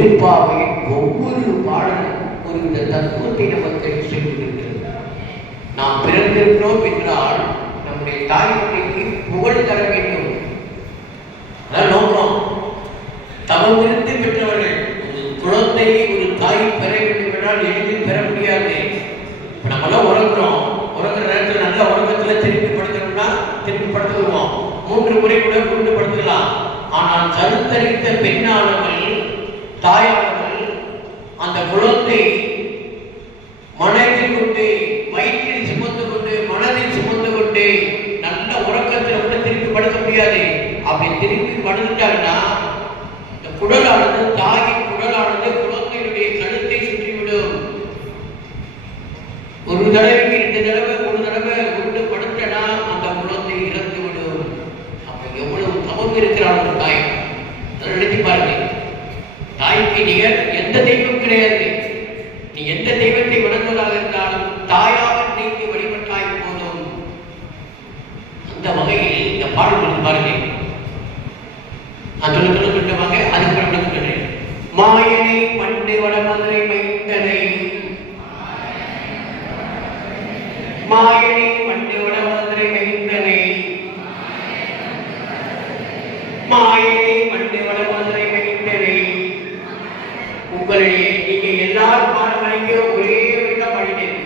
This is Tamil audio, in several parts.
திருப்பாவையின் ஒவ்வொரு பாடலும் ஒருவித தத்துவத்தை நமக்கு செய்திருக்கிறது நாம் பிறந்திருக்கிறோம் என்றால் நம்முடைய தாய்மொழிக்கு புகழ் தர வேண்டும். அதான் நோக்கம். தவம் இருந்து பெற்றவர்கள் ஒரு குழந்தையை ஒரு தாய் பெற வேண்டும் என்றால் எளிதில் பெற முடியாது. இப்ப நம்மளாம் உறங்குறோம். உறங்குற நேரத்தில் நல்ல உறக்கத்துல திருப்பி படுத்தணும்னா திருப்பி படுத்துக்குவோம் மூன்று முறை கூட கொண்டு படுத்துக்கலாம். ஆனால் கருத்தரித்த பெண்ணானவர்கள் தாயானவள் அந்த குழந்தை மனதில் கொண்டு வயிற்றில் சுமந்து கொண்டு மனதில் சுமந்து கொண்டு நல்ல உறக்கத்தில் கூட திருப்பி படுக்க முடியாது. அப்படி திருப்பி படுத்துட்டா மாயனை பண்டு வடமதுரை மைந்தனை. மாயனை பண்டு வடமதுரை மைந்தனை. மாயனை பண்டு வடமதுரை மைந்தனை. உங்களுடைய நீங்க எல்லாரும் பாட வரைக்கிற ஒரே விட்ட பாடினேன்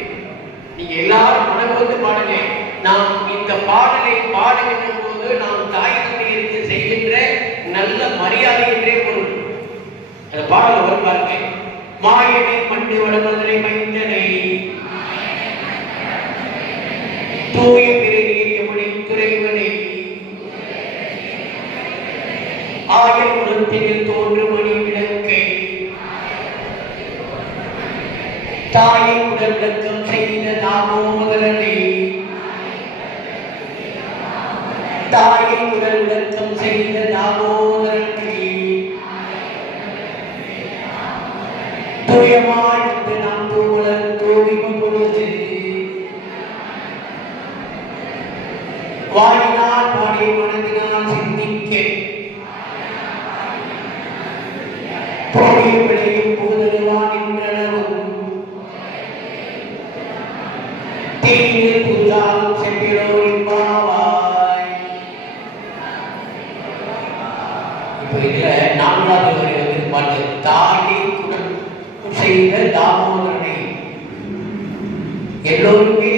நீங்க எல்லாரும் மனம் வந்து பாடுங்க. நாம் இந்த பாடலை பாடுகின்ற போது நாம் தாய் தந்தையருக்கு செய்கின்ற நல்ல மரியாதை என்றே பொருள். அந்த பாடல வரும் பாருங்க. மாயனை மண்டு வடமதுரை மைந்தனை. தூய பிறநீர் எமனை துறைவனை. ஆயன் குலத்தில் தோன்று மணி விளக்கை தாயை உடல்நக்கம் செய்த தாமோதரனை. தாயை உடல்நக்கம் செய்த தாமோதரனை துயமாய் வந்து நாம் தூவலர் தூவிம பொழுது வாயினால் பாடி மனதினால் சிந்திக்க போடிய விளையும் என்றளவும் இப்போ நான்காவது வரை வந்து பாட்டு செய்த தாமோதரனை. எல்லோருமே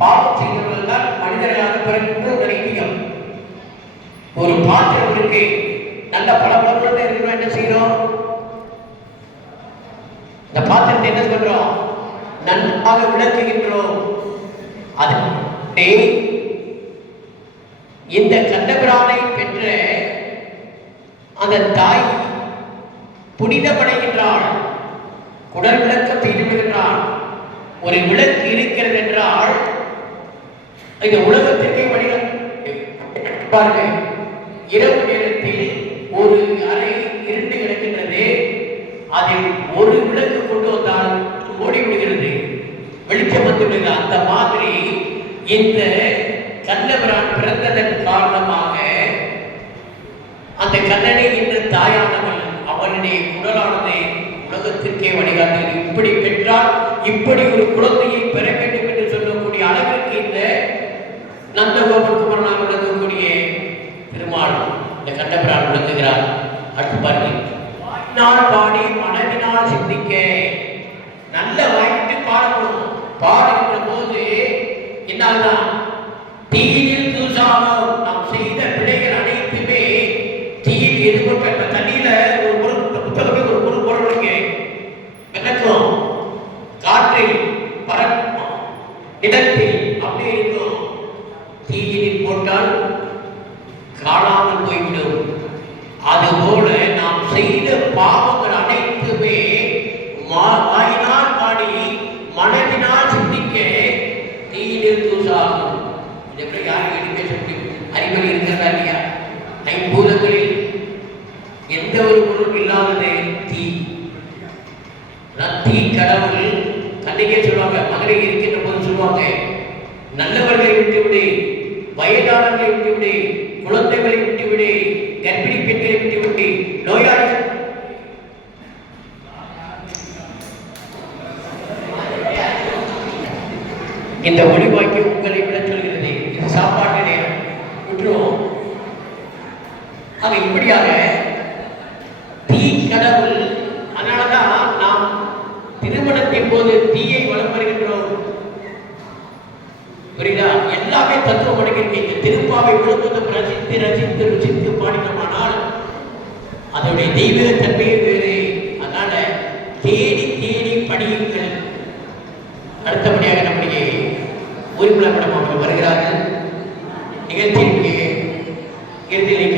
பாவம் செய்தவர்கள் தான் மனிதர்களாக பிறந்த நினைக்கிறோம் ஒரு பாத்திரம் இருக்கு. நல்ல பளபளப்புடன் இருக்கிறோம் என்ன செய்யறோம் இந்த பாத்திரத்தை என்ன சொல்றோம்? நன்றாக விளக்குகின்றோம். அது இந்த கண்டபிரானை பெற்ற அந்த தாய் புனிதமடைகின்றாள் குடல் விளக்கத்தை விடுகின்றாள் ஒரு விளக்கு இருக்கிறது என்றால் இந்த உலகத்திற்கே வடிவம் பாருங்க இரவு நேரத்தில் ஒரு அறை இருண்டு கிடக்கின்றது. அதில் ஒரு விளக்கு கொண்டு வந்தால் ஓடிவிடுகிறது வெளிச்சம் வந்து அந்த மாதிரி இந்த கண்ணபிரான் பிறந்ததன் காரணமாக அந்த கண்ணனை இன்று தாயானவள் அவனுடைய குடலானது உலகத்திற்கே வழிகாட்டுகிறது இப்படி பெற்றால் இப்படி ஒரு குழந்தையை பெற வேண்டும் என்று சொல்லக்கூடிய அளவிற்கு இந்த நந்தகோபன் விளங்கக்கூடிய பெருமாள் இந்த கண்டபிரான் விளங்குகிறார். அடுத்து பாருங்க வாயினால் பாடி மனதினால் சிந்திக்க. நல்ல வாய்ப்பு பாடணும் பாடுகின்ற போது என்னால்தான் தீயில் இடத்தில் அப்படியே இருக்கும் தீயினில் போட்டால் காணாமல் போய்விடும். அதுபோல நாம் செய்த பாவங்கள் அனைத்துமே மா- வாயினால் பாடி மனதினால் சிந்திக்க தீயினில் தூசாகும். இது எப்படி யாருக்கு எடுக்க சொல்லி அறிவழி இருக்கிறதா இல்லையா? ஐம்பூதங்களில் எந்த ஒரு பொருளும் இல்லாதது தீ. தீ கடவுள் அன்றைக்கே சொல்லுவாங்க மகனை இருக்கின்ற போது சொல்லுவாங்க நல்லவர்களை விட்டுவிடு வயதானவர்களை விட்டுவிடு குழந்தைகளை விட்டுவிடு கர்ப்பிணி பெண்களை விட்டுவிட்டு நோயாளிகள் இந்த ஒளிவாக்கி உங்களை விட சொல்கிறது. இது சாப்பாட்டு நேரம் விட்டுருவோம் ஆக இப்படியாக தீ கடவுள் திருமணத்தின் போது தீயை வளம் வருகின்றோம் புரியுதா? எல்லாமே தத்துவம் அடங்கியிருக்கு இந்த திருப்பாவை முழுவதும் ரசித்து ரசித்து ருசித்து பாடினோமானால் அதனுடைய தெய்வீக தன்மையை வேறு. அதனால தேடி தேடி படியுங்கள். அடுத்தபடியாக நம்முடைய ஊர்குலப்படம் அவர்கள் வருகிறார்கள். நிகழ்ச்சியிற்கு இறுதியில்